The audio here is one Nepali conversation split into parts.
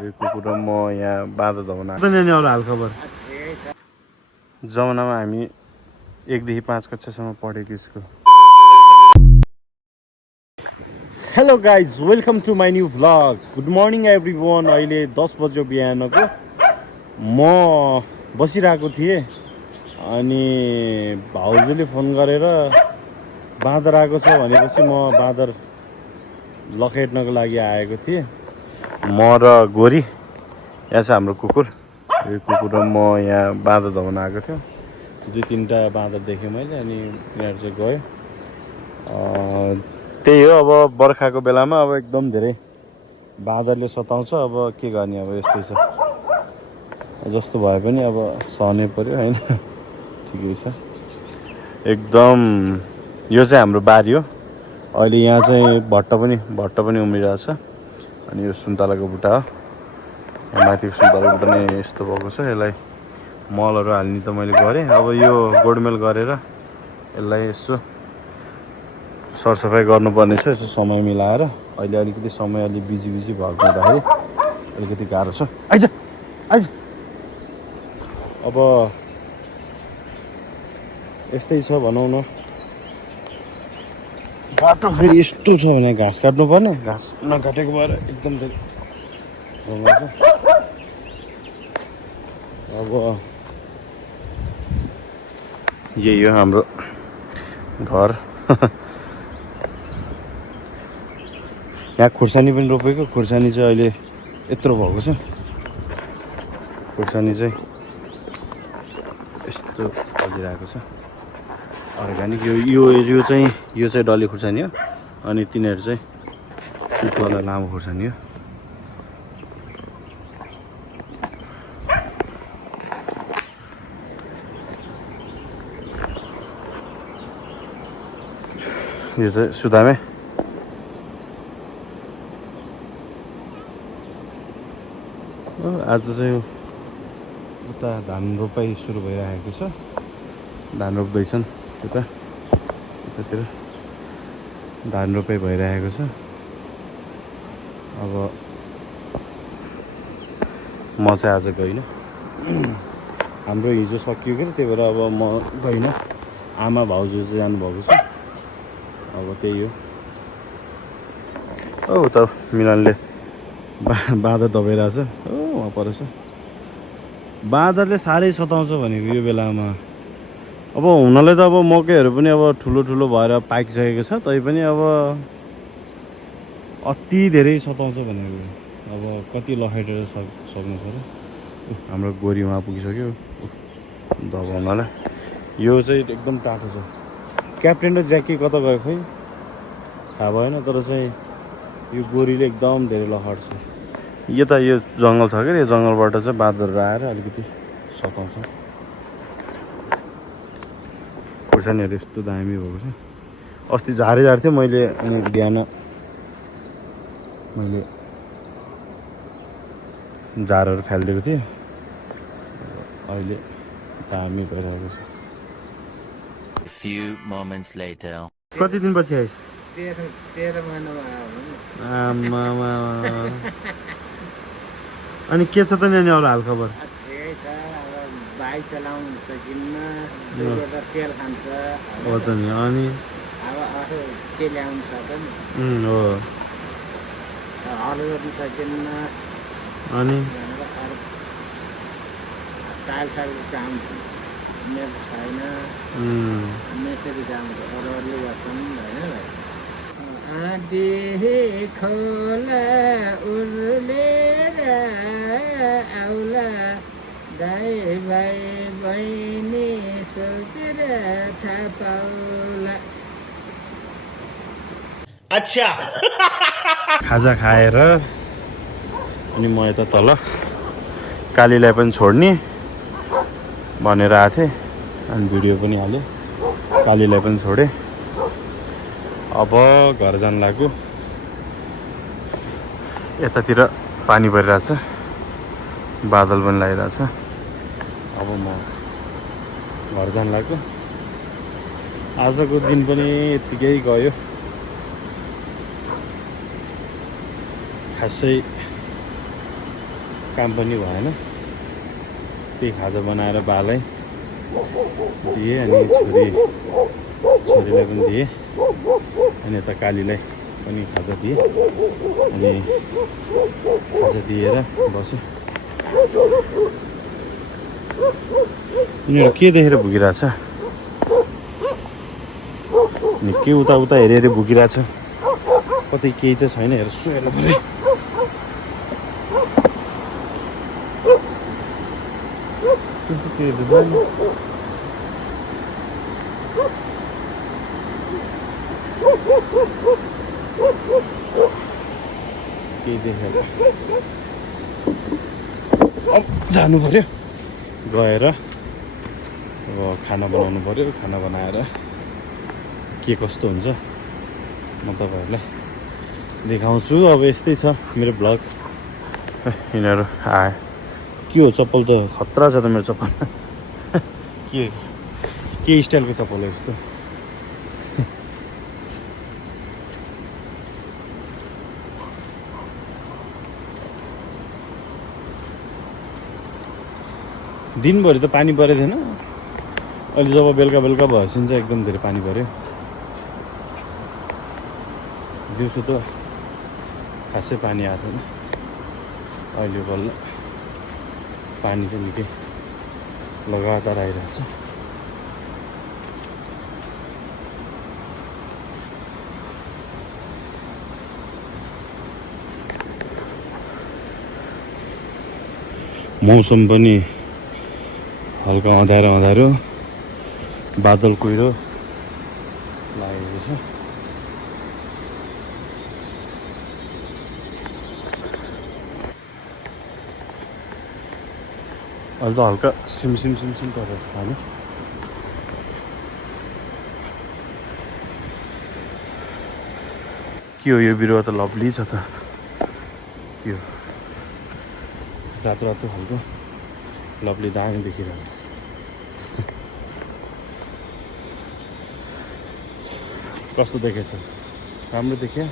यो कुकुर र म यहाँ बाँदर धमाउन आएको अरू हालखबर जमानामा हामी 1 देखि 5 कक्षासम्म पढेको school. Hello guys, welcome to my new vlog. Good morning everyone. अहिले 10 बज्यो बिहानको। म बसिरहेको थिएँ अनि भाउजूले फोन गरेर बाँदर आएको छ भनेपछि म बाँदर लखेट्नको लागि आएको थिएँ। म र गोरी, यहाँ छ हाम्रो कुकुर। यो कुकुर र म यहाँ बाँदर धमाउन आएको थियो। 2-3टा बाँदर देखेँ मैले अनि तिनीहरू चाहिँ गयो। त्यही हो, अब बर्खाको बेलामा अब एकदम धेरै बाँदरले सताउँछ। अब के गर्ने, अब यस्तै छ। जस्तो भए पनि अब सहनै पर्यो हैन। ठिकै छ एकदम। यो चाहिँ हाम्रो बारी हो। अहिले यहाँ चाहिँ भट्ट पनि उम्रिरहेछ। अनि यो सुन्तलाको बुट्टा हो। यहाँ माथिको सुन्तलाको बुट्टा नै यस्तो भएको छ। यसलाई मलहरू हाल्ने त मैले गरेँ। अब यो गोडमेल गरेर यसलाई यसो सरसफाइ गर्नुपर्ने छ। यसो समय मिलाएर अहिले अलिकति समय अलि बिजी भएको हुँदाखेरि अलिकति गाह्रो छ। आइज अब यस्तै छ भनौँ न। बाटो फेरि यस्तो छ भने घाँस काट्नु पर्ने। घाँस नकाटेको भएर एकदम धेरै जङ्गल छ। अब यही हो हाम्रो घर। यहाँ खुर्सानी पनि रोपेको। खुर्सानी चाहिँ अहिले यत्रो भएको छ। खुर्सानी चाहिँ यस्तो फलिरहेको छ। अर्ग्यानिक यो चाहिँ डल्ले खुर्सानी हो। अनि तिनीहरू चाहिँ उकालो लामो खुर्सानी हो। यो चाहिँ सुदामे। आज चाहिँ उता धान रोपाइ सुरु भइरहेको छ। धान रोप्दैछन् उतातिर धान रोपाइ भइरहेको छ। अब म चाहिँ आज गइनँ। हाम्रो हिजो सकियो कि त्यही भएर अब म गइनँ। आमा भाउजू चाहिँ जानुभएको छ। अब त्यही हो। औ त मिलनले बाँदर दबाइरहेछ। वहाँ परेछ। बाँदरले साह्रै सताउँछ भनेको यो बेलामा। अब हुनलाई त अब मकैहरू पनि अब ठुलो भएर पाकिसकेको छ। तैपनि अब अति धेरै सताउँछ भनेको। अब कति लखेटेर सक्नु पर्यो। हाम्रो गोरी उहाँ पुगिसक्यो दबाउनलाई। यो चाहिँ एकदम टाटो छ। क्याप्टेन र ज्याकी कता गयो खोइ थाहा भएन। तर चाहिँ यो गोरीले एकदम धेरै लखट्छ। यता यो जङ्गल छ क्या, यो जङ्गलबाट चाहिँ बाँदरहरू आएर अलिकति सताउँछ। खुर्सानीहरू यस्तो दामी भएको छ। अस्ति झारेको थियो मैले। अनि बिहान मैले झारहरू फालिदिएको थिएँ। अहिले दामी भइरहेको छ। Few moments later. कति दिनपछि आइस? 13 महिनामा आयो। आमामा। अनि के छ त नि अरू हालखबर? ठिकै छ। अब बाइक चलाउनु सकिन्न। दुईवटा तेल खान्छ। हो त नि। अनि अब अरू के ल्याउनु सक्दैन। हो। हल गर्नु सकिन्न। अनि टाइल्सहरूको काम मेरो छैन। मेसरी काम अरूले गर्छन् होइन। आधी खोला उर्लेर आउला दाइ भाइ बहिनी सोचेर थाहा पाउला। अच्छा। खाजा खाएर अनि म यता तल कालीलाई पनि छोड्ने भनेर आएको थिएँ। अनि भिडियो पनि हालेँ। कालीलाई पनि छोडेँ। अब घर जान लाग्यो। यतातिर पानी परिरहेछ। बादल पनि लागिरहेछ। अब म घर जान लाग्यो। आजको दिन पनि यत्तिकै गयो। खासै काम पनि भएन। त्यही खाजा बनाएर बालाई दिएँ अनि छोरीलाई पनि दिएँ अनि यता कालीलाई पनि खाजा दिएँ अनि खाजा दिएर बस्यो। यिनीहरू के देखेर भुकिरहेछ? निकै उता हेरेर भुकिरहेछ। कतै केही त छैन हेर्छु हेर्नु पऱ्यो। केही देखेर अब जानु पऱ्यो। गएर अब खाना बनाउनु पऱ्यो। खाना बनाएर के कस्तो हुन्छ म तपाईँहरूलाई देखाउँछु। अब यस्तै छ मेरो भ्लग। यिनीहरू आए। के हो चप्पल त खतरा छ त मेरो चप्पल। के स्टाइलको चप्पल हो यस्तो? दिनभरि त पानी परेको थिएन। अहिले जब बेलुका भएपछि चाहिँ एकदम धेरै पानी पऱ्यो। दिउँसो त खासै पानी आएको थिएन। अहिले बल्ल पानी चाहिँ निकै लगातार आइरहेछ। मौसम पनि हल्का अँध्यारो बादल कुहिरो लागेको छ। अहिले त हल्का सिमसिम परेको छ होइन। के हो यो बिरुवा त लभली छ त। यो रातो खालको लभली दामी देखिरहेको। कस्तो देखेछ? राम्रो देख्यो।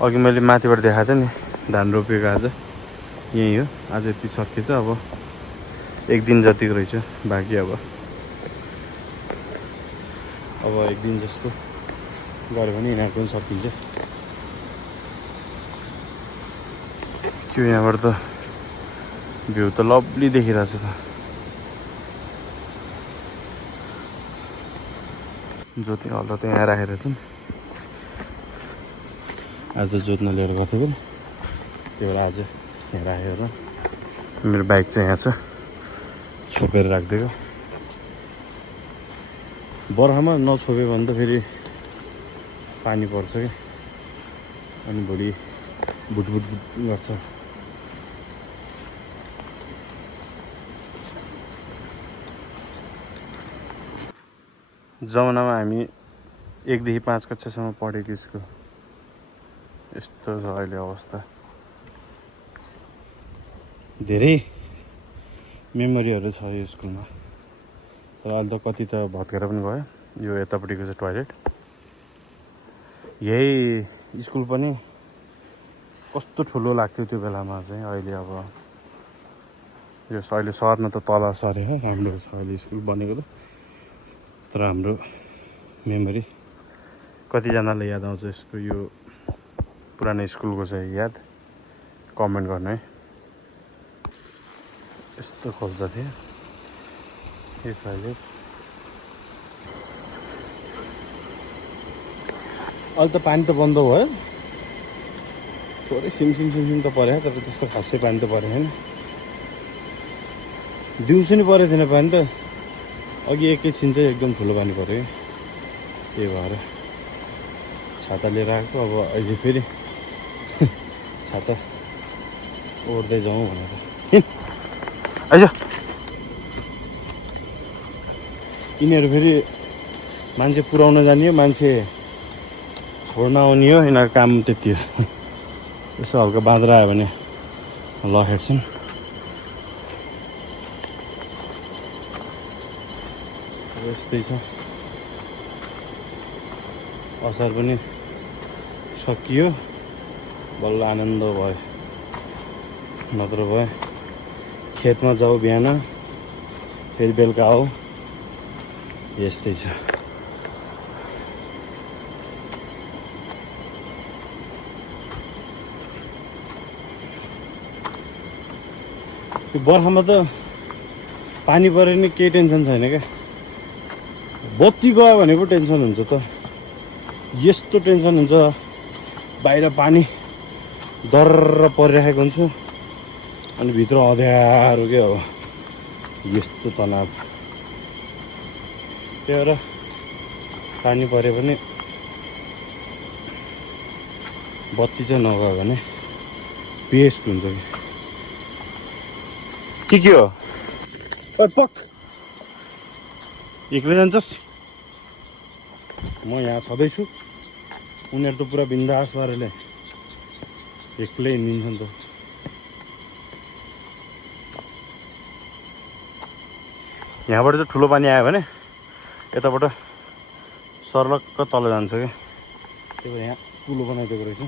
अघि मैले माथिबाट देखाएको थिएँ नि धान रोपेको। आज यही हो। आज यति सकिएछ। अब एक दिन जतिको रहेछ बाँकी। अब एक दिन जस्तो गऱ्यो भने यिनीहरूको पनि सकिन्छ। त्यो यहाँबाट त भ्यू त लभली देखिरहेछ त। जोत्ने हल्ला त यहाँ राखेर थियौँ। आज जोत्न लिएर गएको थियो। त्यही भएर आज यहाँ राखेर मेरो बाइक चाहिँ यहाँ छ छोपेर राखिदिएको। बर्खामा नछोप्यो भने त फेरि पानी पर्छ क्या अनि भोलि बुटबुट गर्छ। जमानामा हामी 1 देखि 5 कक्षासम्म पढेको स्कुल यस्तो छ अहिले अवस्था। धेरै मेमोरीहरू छ यो स्कुलमा। तर अहिले त कति त भत्केर पनि गयो। यो यतापट्टिको चाहिँ टोयलेट। यही स्कुल पनि कस्तो ठुलो लाग्थ्यो त्यो बेलामा चाहिँ। अहिले अब यो अहिले सर्न त तल सरेर राम्रो छ अहिले स्कुल बनेको त। तर हाम्रो मेमोरी कतिजनालाई याद आउँछ यसको यो पुरानो स्कुलको चाहिँ याद कमेन्ट गर्नु है। यस्तो खोल्छ थियो यो टोयलेट। अहिले त पानी त बन्द भयो। थोरै सिमसिम त पऱ्यो तर त्यस्तो खासै पानी त परेको छैन। दिउँसो नि परेको थिएन पानी त। अघि एकैछिन चाहिँ एकदम ठुलो पानी पऱ्यो। त्यही भएर छाता लिएर आएको। अब अहिले फेरि छाता ओढ्दै जाउँ भनेर। आइज। यिनीहरू फेरि मान्छे पुऱ्याउन जाने हो मान्छे छोड्न आउने हो। यिनीहरूको काम त्यति हो। यसो हल्का बाँदर आयो भने लखेट्छन्। यस्तै छ। असार पनि सकियो बल्ल आनन्द भयो नत्र भए खेतमा जाऊ बिहान फेरि बेलुका आऊ यस्तै छ यो बर्खामा त पानी पऱ्यो नि केही टेन्सन छैन क्या बत्ती गयो भने पो टेन्सन हुन्छ त यस्तो टेन्सन हुन्छ बाहिर पानी डर्र परिराखेको हुन्छु अनि भित्र अँध्यारो के हो यस्तो तनाव त्यही भएर पानी पऱ्यो भने बत्ती चाहिँ नगयो भने बेस्ट हुन्छ के हो पक एक्लै जान्छस् म यहाँ छँदैछु उनीहरू त पुरा बिन्दास पाराले एक्लै हिँडिन्छ नि त यहाँबाट चाहिँ ठुलो पानी आयो भने यताबाट सर्लक्क तल जान्छ क्या त्यही भएर यहाँ पुलो बनाइदिएको रहेछ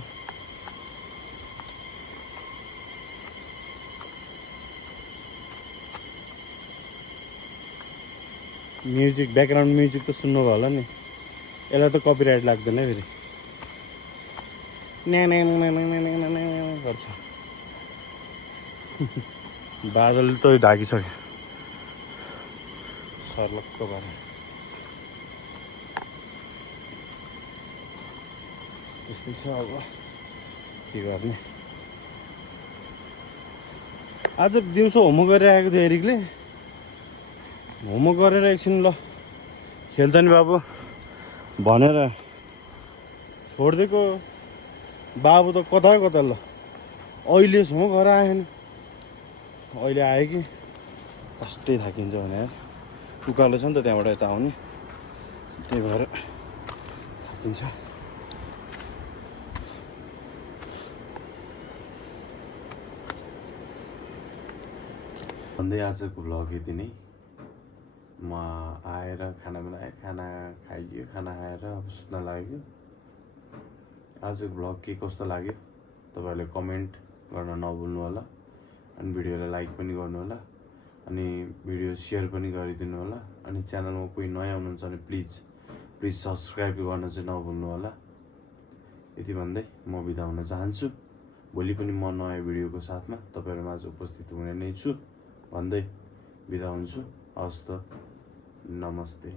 म्युजिक ब्याकग्राउन्ड म्युजिक त सुन्नुभयो होला नि यसलाई त कपिराइट लाग्दैन फेरि गर्छ बादल त ढाकिसक्यो सर्लक्क भएर त्यस्तै छ अब के गर्ने आज दिउँसो होमवर्क गरेर आएको थियो एरिकले होमवर्क गरेर एकछिन ल खेल्दा नि बाबु भनेर छोडिदिएको बाबु त कता कता ल अहिलेसम्म घर आएन अहिले आयो कि फस्टै थाकिन्छ भनेर उकालो छ नि त त्यहाँबाट यता आउने त्यही भएर थाकिन्छ भन्दै आजको भ्लग यति नै म आएर खाना बनाएँ खाना खाइयो खाना खाएर अब सुत्न लाग्यो आजको भ्लग के कस्तो लाग्यो तपाईँहरूले कमेन्ट गर्न नभुल्नु होला अनि भिडियोलाई लाइक पनि गर्नु होला अनि भिडियो सेयर पनि गरिदिनु होला अनि च्यानलमा कोही नयाँ हुनुहुन्छ भने प्लिज सब्सक्राइब गर्न चाहिँ नभुल्नु होला यति भन्दै म बिदा हुन चाहन्छु भोलि पनि म नयाँ भिडियोको साथमा तपाईँहरूमाझ उपस्थित हुने नै छु भन्दै बिदा हुन्छु हवस् त नमस्ते।